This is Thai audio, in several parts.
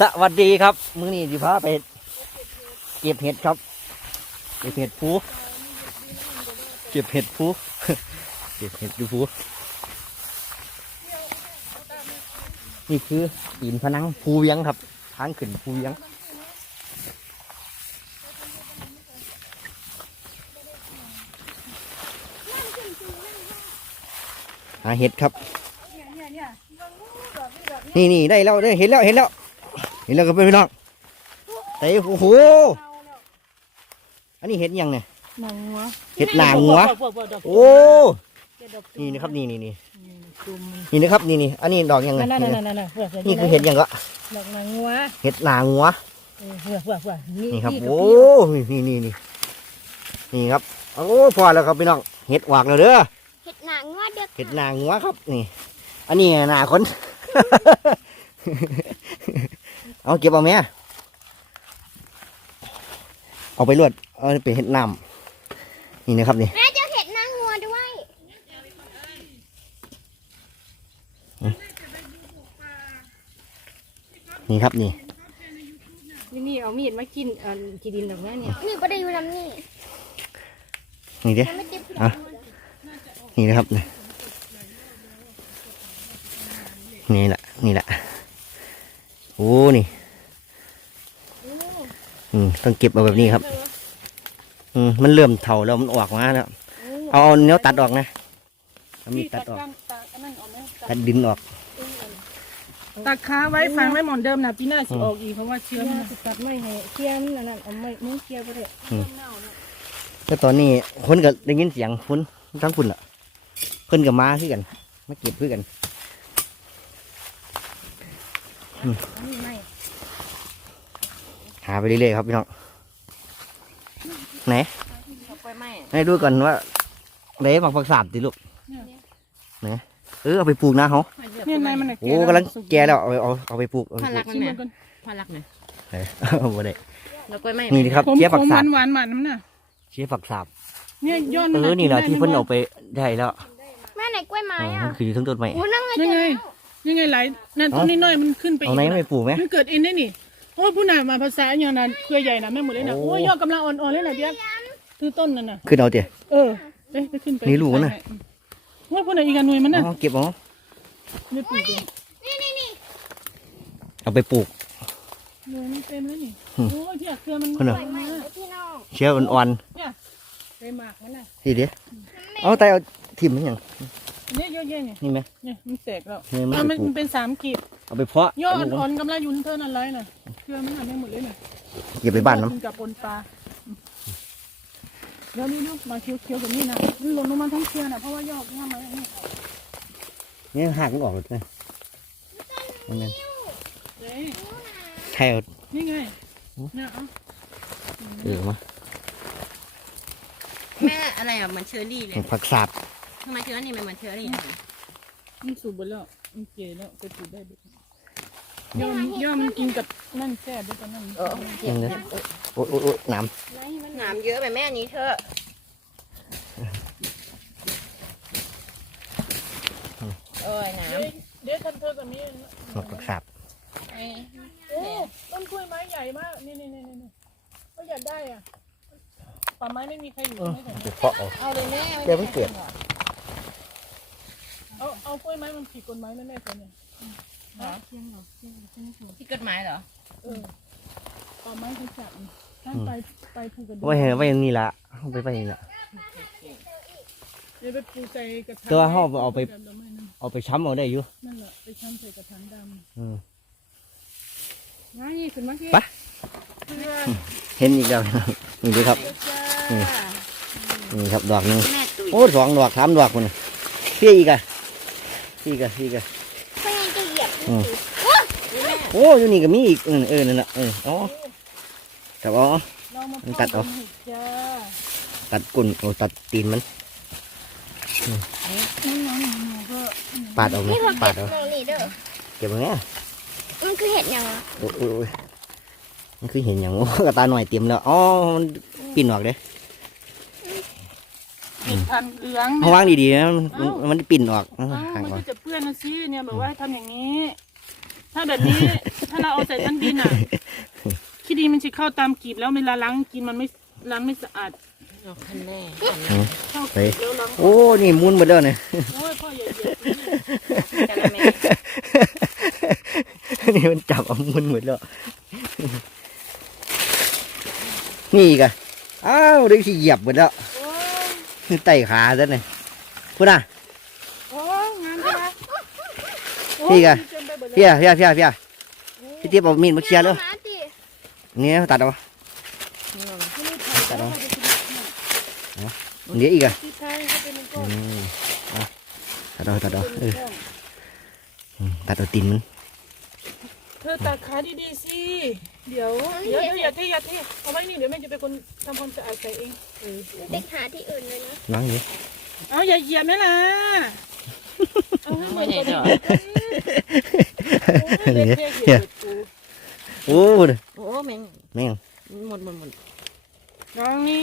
สวัสดีครับมือนี่ดิพาไปเก็บเห็ดครับเก็บเห็ดผูเก็บเห็ดผูเก็บเห็ดอยู่ผูนี่คือปีนพนังผูเวียงครับทางขึ้นผูเวียงหาเห็ดครับนี่นี่ได้แล้วได้เห็นแล้วเห็นแล้วเห็นแล้วก็ไปพี่น้องเตะโอ้โห อันนี้เห็ดยังเนี่ยเห็ดหนางหัว โอ้นี่นะครับ นี่นี่นี่ นี่นะครับนี่นี่อันนี้ดอกยังไงนี่คือเห็ดยังก็ดอกหนางหัวเห็ดหนางหัวนี่ครับ โอ้นีนี่นี่นี่นี่ครับ โอ้พอแล้วครับพี่น้องเห็ดหวากแล้วเด้อเห็ดหนางหัวเด้อเห็ดหนางหัวครับนี่ อันนี้หนาคนเอาเก็บเอาไหมเอาไปลวด เอาไปเห็ดนำ นี่นะครับนี่นี่ครับนี่นี่เอามีดมากินเอ่อกีดินหแบบนีเนี่ย นี่ก็ได้อยู่ลำนี้นี่เด้อนี่นะครับนี่นี่แหละ นี่แหละโอ้นี่ อืต้องเก็บเอาแบบนี้ครับอืมันเริ่มเถ่าแล้วมันออกมาแล้วเอาเนื้อตัดออกนะมีตัดออก ตัดดินออกตัดขาไว้ฟังไว้หมอนเดิมนะพีหน้าสิออกอีกเพราะว่าเชื้อมันตัดไม่เห็นเชื้อมันนั่นเอาไม่เชื้อไปเลยก็ตอนนี้คนก็ได้ยินเสียงคนทั้งคุณล่ะคนกับม้าขึ้นกัน มาเก็บขึ้นกันหาไปเรื่อยๆครับพี่น้อง ไหนให้ดูก่อนว่าเลยหฝักผักสาบดิลูกนะเออเอาไปปลูกนะเขาโอ้กำลังแกแล้วเอาไปเอาไปปลูกผักลักเนี่ยผักลักเนี่ยโอ้โหเด็กนี่ครับเชี่ยฝักสับหวานหวานน้ำน่ะเชี่ยฝักสับเนี่ยอนเออนี่แหละที่เพิ่นเอาไปได้แล้ว แม่ไหนกล้วยไม้อ่ะคือทั้งต้นไม้ั่งไงยังไงไหลนั่นตัวนน้อยมันขึ้นไปเอาไหนไม่ปูไหมมันเกิดอินได้หนี่โอ้ผู้นามาภาษาอย่างนั้นเครือใหญ่นะแม่หมดเลยนะโอ้ยอดกำลังอ่อนๆเลยนะเดียคือต้นนั่นนะคือเราเดียเออไปขึ้นไปนี่ลูกนะว่าผู้อะไรอีกหน่วยมันนะเก็บเหรอนี่นี่นี่เอาไปปลูกเลยมันเต็มแล้วนี่โอ้ยเชือมันไหวมากเชือกอ่อนๆเนี่ยไปหมากมันนะทีเดียวเอาแต่เอาทิ่มมันยังนี่ยเยอะแยะไงนี่ไหมนี่มันแตกแล้วมันมันเป็นสามกีบเอาไปเพาะยอดอ่อนกำลังยุ่นเท่านั้นเลยนะเครื่องไม่หันไม่หมดเลยนะเก็บไปบ้านน้ำจับปนปลาเดี๋ยวนี้นะมาเคี้ยวเคี้ยวแบบนี้นะมันหล่นลงมาทั้งเครื่องนะเพราะว่ายอดเนี่ยมันนี่หักมันออกเลยนะมันนแถวนี่ไงเนี่ยเออมาแม่อะไรอ่ะมันเชอรี่เลย ผักสับทำไมเธอนี่ไม่เหมือนเธออะไร่างเงี้ยมันสูบแล้ว มันเกลแล้วจะสูบได้ด้วยย่อมย่อมกินกับนั่นแค่ด้วยกันนั่นออเกลนะโอ้โอ้โอ้หนามหนามเยอะไปแม่นี้เถอะเดี๋ยวฉันเธอจบมีหมดกระสับโอ้ต้นกล้วยไม้ใหญ่มากนี่นี่นี่นี่นี่ก็อยากได้อะป่าไม้ไม่มีใครอยู่ไม่ถึงเอาเลยแม่แกเพิ่เกิดเอาเอากล้วยไม้มันผิดกฎหมายแม่คนเนี่ยฮะเชียงเหรอเชียงเชียงสูงผิดกฎหมายเหรอ เออต่อไม้ไปจับถ้าไป ไปผูกกรไปเหรอไปอย่างนี้ละไปไปอย่างนี้ละเดี๋ยวไปปูใสกระถางเดี๋ยวเอาไปเอาไปช้ำเอาได้อยู่ันแหละไปช้ำใส่กระถางดำอืมงานนี้ขึ้นมาที่ปะเห็นอีกแล้วนี่ครับนี่ครับดอกนึงโอ้สองดอกสามดอกคนเพี้ยอีกอ่ะอีกอ่ะอีกอ่ะโอ้ยนี่ก็มีอีกเออนั่นแหละเอออตัดอ๋อตัดออกตัดกุนโอ้ตัดตีนมันปาดออกเลยปาดออกเก็บมันง่ะมันคือเห็นอยัง่ะโอ้ยมันคือเห็นอย่างโอ้กระตาหน่อยเตรียมแล้วอ๋อปีนออกเลยปิทนเหลพอว่างดีๆนะมันมปิ่นออก มันจะเปื้อนนะซีเนี่ยแบบว่าทําอย่างนี้ ถ้าแบบนี้ ถ้าเราเอาใส่ต้นดินอ่ะคิดดีมันจะเข้าตามกีบแล้วเวลาล้างกินมันไม่ล้างไม่สะอาดแน่โอ้ นี่มุนหมดแล้วเนี่ยนี่มันจับเอามุนหมดแล้ว นี่กะอ้าวเด็กที่เหยียบหมดแล้ว tay khá rất này Phút à Phía kìa Phía kìa phía kìa Phía tiếp vào mịn bước kia nữa Nghĩa tạt đâu Tạt đâu Nghĩa kìa Tạt đâu tạt đâu Tạt đâu tìm mình ราตากขาดีๆสิเดี๋ยวเดี๋ยวอย่าทีอย่าทีเอาไว้นี่เดี๋ยวแม่จะไปคนทำความสะอาดใส่เองเออไปหาที่อื่นเลยนะลั่งอยูเอาอย่าเหยียบแม่ละเอาให้หมดเลยโอ้โหแมงแมงหมดหมดหมดน้องนี่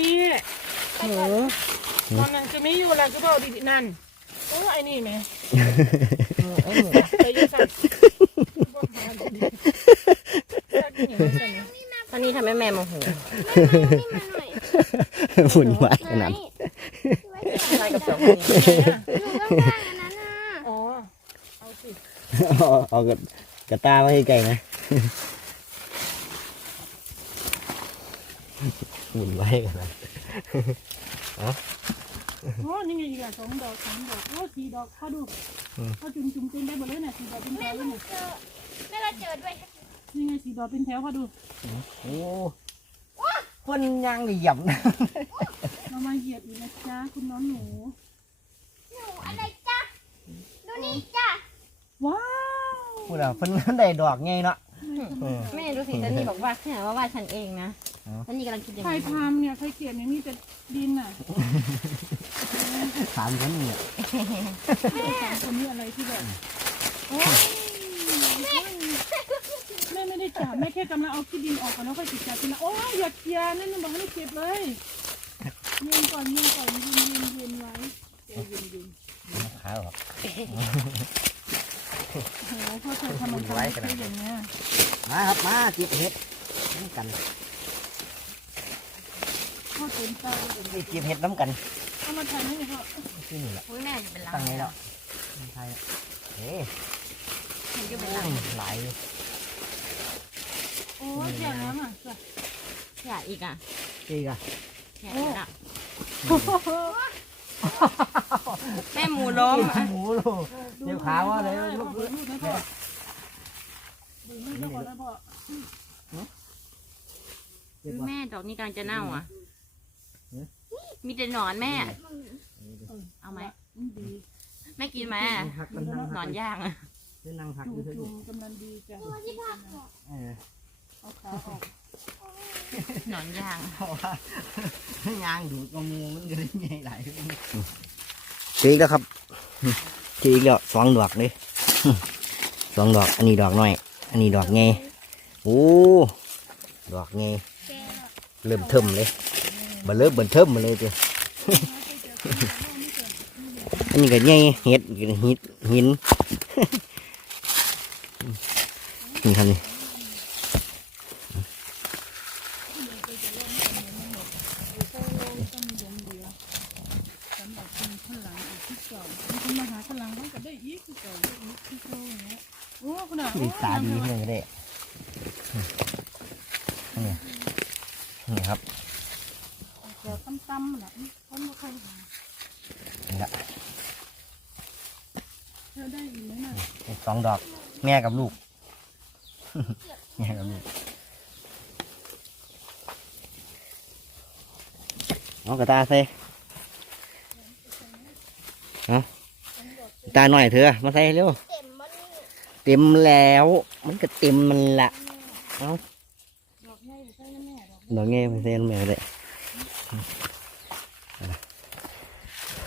หมูตอนนั้นจะไม่อยู่แล้วก็เอาดีๆนั่นโอ้ไอ้นี่แม่หุ่นไหวขนาดเอากระกระตาไว้ให้ไก่ไหมหุ่นไหวขนาดนอ้นี่ไงอีกอะสองดอกสามดอกโอสี่ดอกเขาดูเขาจุ่มจุ่มเต็มได้หมดเลยน่ะสี่ดอกเป็นแถวเลยนี่ม่เราเจอไม่เราเจอด้วย นี่ไงสี่ดอกเป็นแถวเขาดู โอ้คนยางเหลี่ยมมามาเหยียดอยู่นะจ๊ะคุณน้องหนู หนูอะไรจ๊ะดูนี่จ้ะว้าวพูดอ่ะเพิ่นได้ดอกไงเนาะ แม่รู้สิฉันนี่บอกว่า แค่ว่าว่าฉันเองนะฉันนี่กำลังคิดอย่างไรใครทำเนี่ยใครเกลียดเนี่ยนี่จะดินอ่ะ ถามฉันเนี่ยแม่คนนี้อะไรที่แบบ โอ้ยไม่ได้จับแม่แค่กำลังเอาขี้ดินออกก่อนแล้วค่อยจิกจับนะโอ้ยหยดเกียรนั่นมันบอกให้เก็บเลยยืนก่อนยืนก่อนยืนยืนยืนไว้ยืนย็นขาหรอเฮ้ยเขาเคยทำมันไว้กันอย่างเงี้ยมาครับ มาจิบเห็ดน้ำกันา่่นตจีบเห็ดน้ำกัน เอามาทานให้ไหมพ่อที่นี่แหละ้แม่าปรนะตั้งไงเนาะไทยเฮ้ยไร้านไหลโอ้เสียแล้วมั้งเสียอีกอ่ะอีกอ่ะแม่หมูล้ม่หมูลเดี๋ยวขาว่าเลยลูกแม่ดอกนี้กำลังจะเน่าอ่ะมีแต่หนอนแม่ เอาไหม ไม่กินไหมหนอนยากอ่ะนั่งหักอยู่เฉยนอนยางเพราะว่ายางดูดกูมันจะได้ไงไหลทีกแล้วครับทีกแล้วสองดอกเลยสองดอก อันนี้ดอกหน่อย อันนี้ดอกเงยโอ้ ดอกเงยเริ่มเทิมเลยบเบิ่มบันเทิมมาเลยจ้ะอันนี้ก็ไงเห็ดหินหิน นี่ครับนี่ตาดีขึ้เลยได้นี่นี่ครับเจอต้มๆแบบ้คนไม่เยนี่ละเจอได้อีกไหมนะ สองดอก แม่กับลูก แม่กับลูกน้องกระตาเซ่ฮะตาหน่อยเถอะ มาเซ่เร็ว tìm lẹo mấy cái tìm mình là nó nghe mình xem mẹ đấy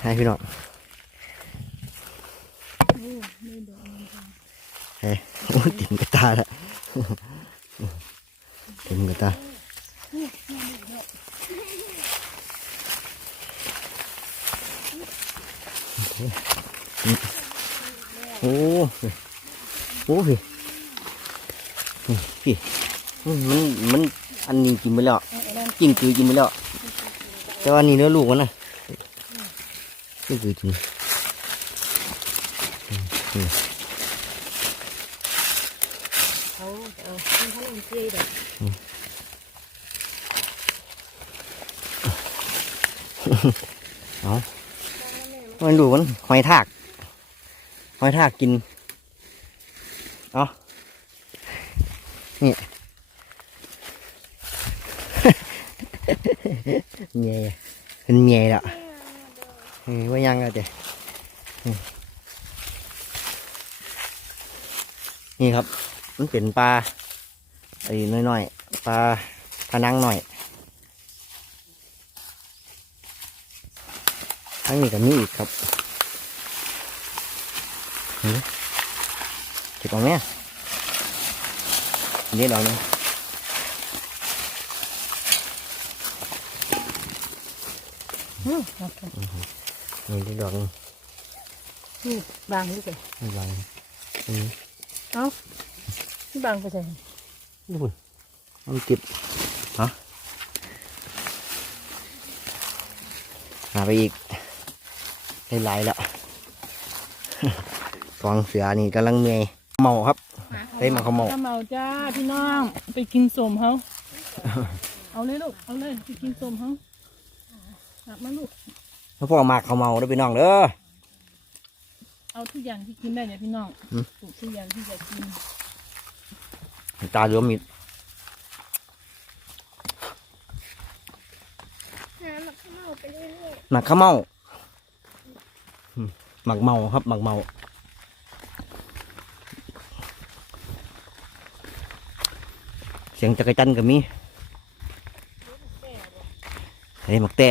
hai cái đoạn Ê, tìm người ta đấy tìm người ta Okay. Oh. โอ้ยมันมัน อันนี้กินไม่แล้ว กินคือกินไม่แล้ว แต่ว่านี่เนื้อลูกมันนะกินคือกินเอาดูมันหอยทาก หอยทากกิน nhè hình nhè đó quá nhăn rồi kìa nhìn hợp muốn chỉnh pa thì nói nói pa pa nắng nói thắng này cả mỹ hợp chỉ còn nhé đi đâu nữa หนึ่งที่ดอกนี่บางด้วยไงบางอืมเอ้าที่บางไปใช่ไหนโอ้ยมันเก็บฮะหาไปอีกไล่ไล่ละฟองเสือนี่กำลังเมยเมาครับได้มาเขาเมาเมาจ้าพี่น้องไปกินสมเขาเอาเลยลูกเอาเลยไปกินสมเขามาลูกพ่อมาเขาเมาแล้วพี่น้องเด้อ เอาทุกอย่างที่กินได้เนี่ยพี่น้องปลูกทุกอย่างที่จะกิน ตาเหลือมิดหมักข้าวเมาหมักเมาครับหมักเมาเสียงจะกรจันกับมีเฮ้ยหมักแต่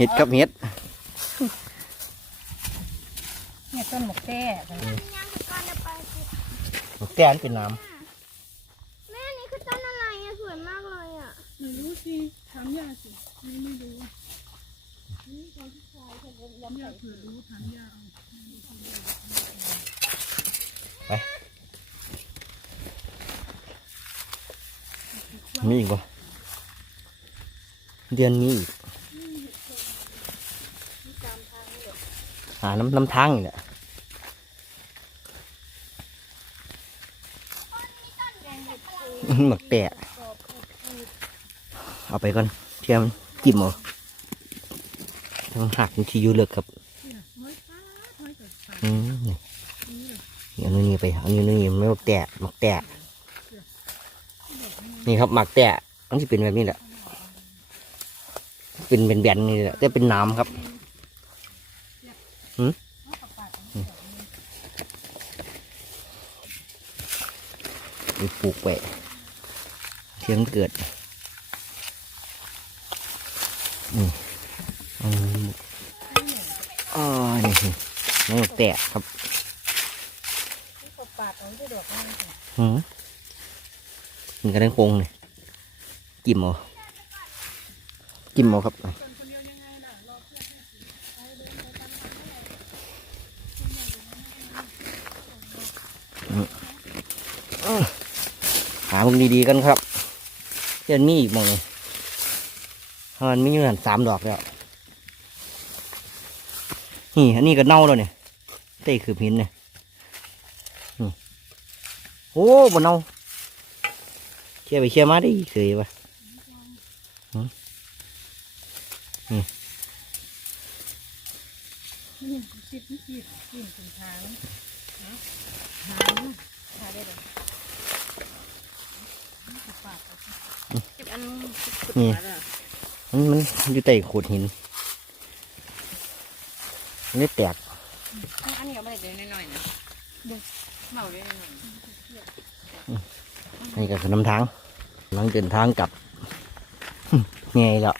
เห็ดกับเห็ดเห็ดต้นหมกแต่หมกแต่นเป็นน้ำแม่นี่คือต้นอะไรอ่ะสวยมากเลยอ่ะไม่รู้สิทำยาสิไม่ไม่รู้ไปมีอีกวะเดือนนี้หาน้ำน้ำทังเนี่ยหมักแตะเอาไปก่อนเทียมจิ้มหมอหักชีอยูเลือกครับอืมนี่เอาเนื้อไปเอาเนี่นี่ไม่หมักแตะหมักแตะนี่ครับหมักแตะมันจะเป็นแบบนี้แหละเป็นเป็นแบนนี่แหละจะเป็นน้ำครับปลูกไปะเทียงเกิด อืมอ๋อนี่นี่แตกครับหืมกระเดังโค้งเลยกิ่มหรอกิ่มหรอครับมดีๆกันครับ เจนนี่อีกมั้งนี่มันไม่ยืนสามดอกแล้ว นี่อันนี้ก็เน่าแล้วเนี่ยเตะคือพินเนี่ยโอ้บนเน่าเชี่อไปเชี่อมาได้คือะหนึ่งสิยี่สิบนี่มันมันอยู่ใต้ขขดหินอันนี้แตกอันนี้ก็ไม่ได้เล็กน้อยนะเดมาเล็กน้อยอันนี้ก็คือน้ำทางหลังเดินทางกับเงยละ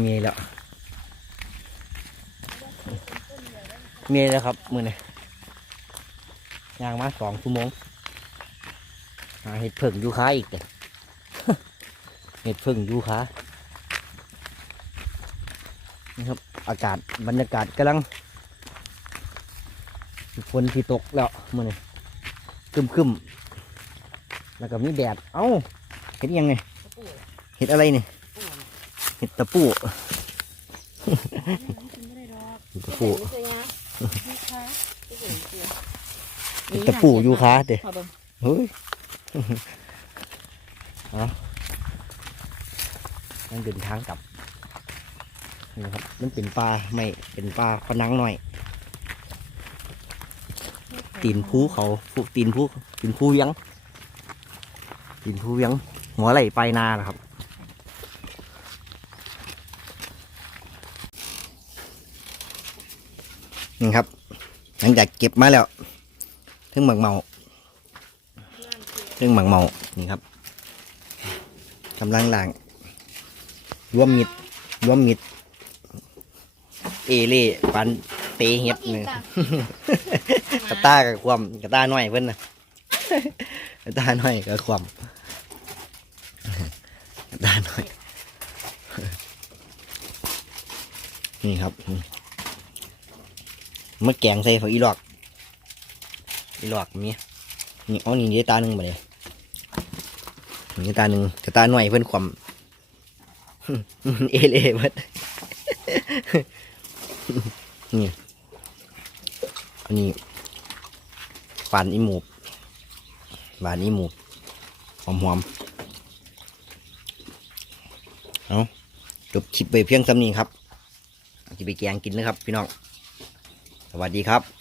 เงยละเงยละครับ มือไหนย่างมาสองชั่วโมงหาเห็ดเพิ่งอยู่คาอีกเลยเห็ดเพิ่งอยู่คานี่ครับอากาศบรรยากาศกำลังฝนที่ตก แล้วมือนี่คึมๆ แล้วก็มีแดดเอ้าเห็นยังไง เห็นอะไรนี่เห็ดตะปูตะปูเตะปูอยู่ขาเด้กเฮ้ยมันเดินทางกลับนี่ครับมันเป็นปลาไม่เป็นปลาปนังหน่อย ตีนผู้เขาผู้ตีนผู้ตีนผู้เวียงตีนผู้เวียง หัวไหล่ปนานะครับนี่ครับหลังจากเก็บมาแล้วครึ่งหมักเมาเครื่องหมักเมา นี่ครับกำลังล่งร่วมมิดร่วมมิดเอเล่ปันเตเฮ็ดเนี่ยกระตากับความกระตาหน่อยเพิ่อนนะกระตาหน่อยกับความกระตาหน่อยนี่ครับมื่แกงใส่ฝอีหลอกมีหลอกมีนี่อ๋อนี่ยีตาหนึ่งมาเลยนี่ตาหนึ่งแต่ตาหน่อยเพิ่นความ เอเล่หมดนี่อันนี้ฝานอีหมูปานอีหมูหอมหอมเอาจบคลิปไปเพียงสำนีครับจะไปแกงกินนะครับ พี่น้องสวัสดีครับ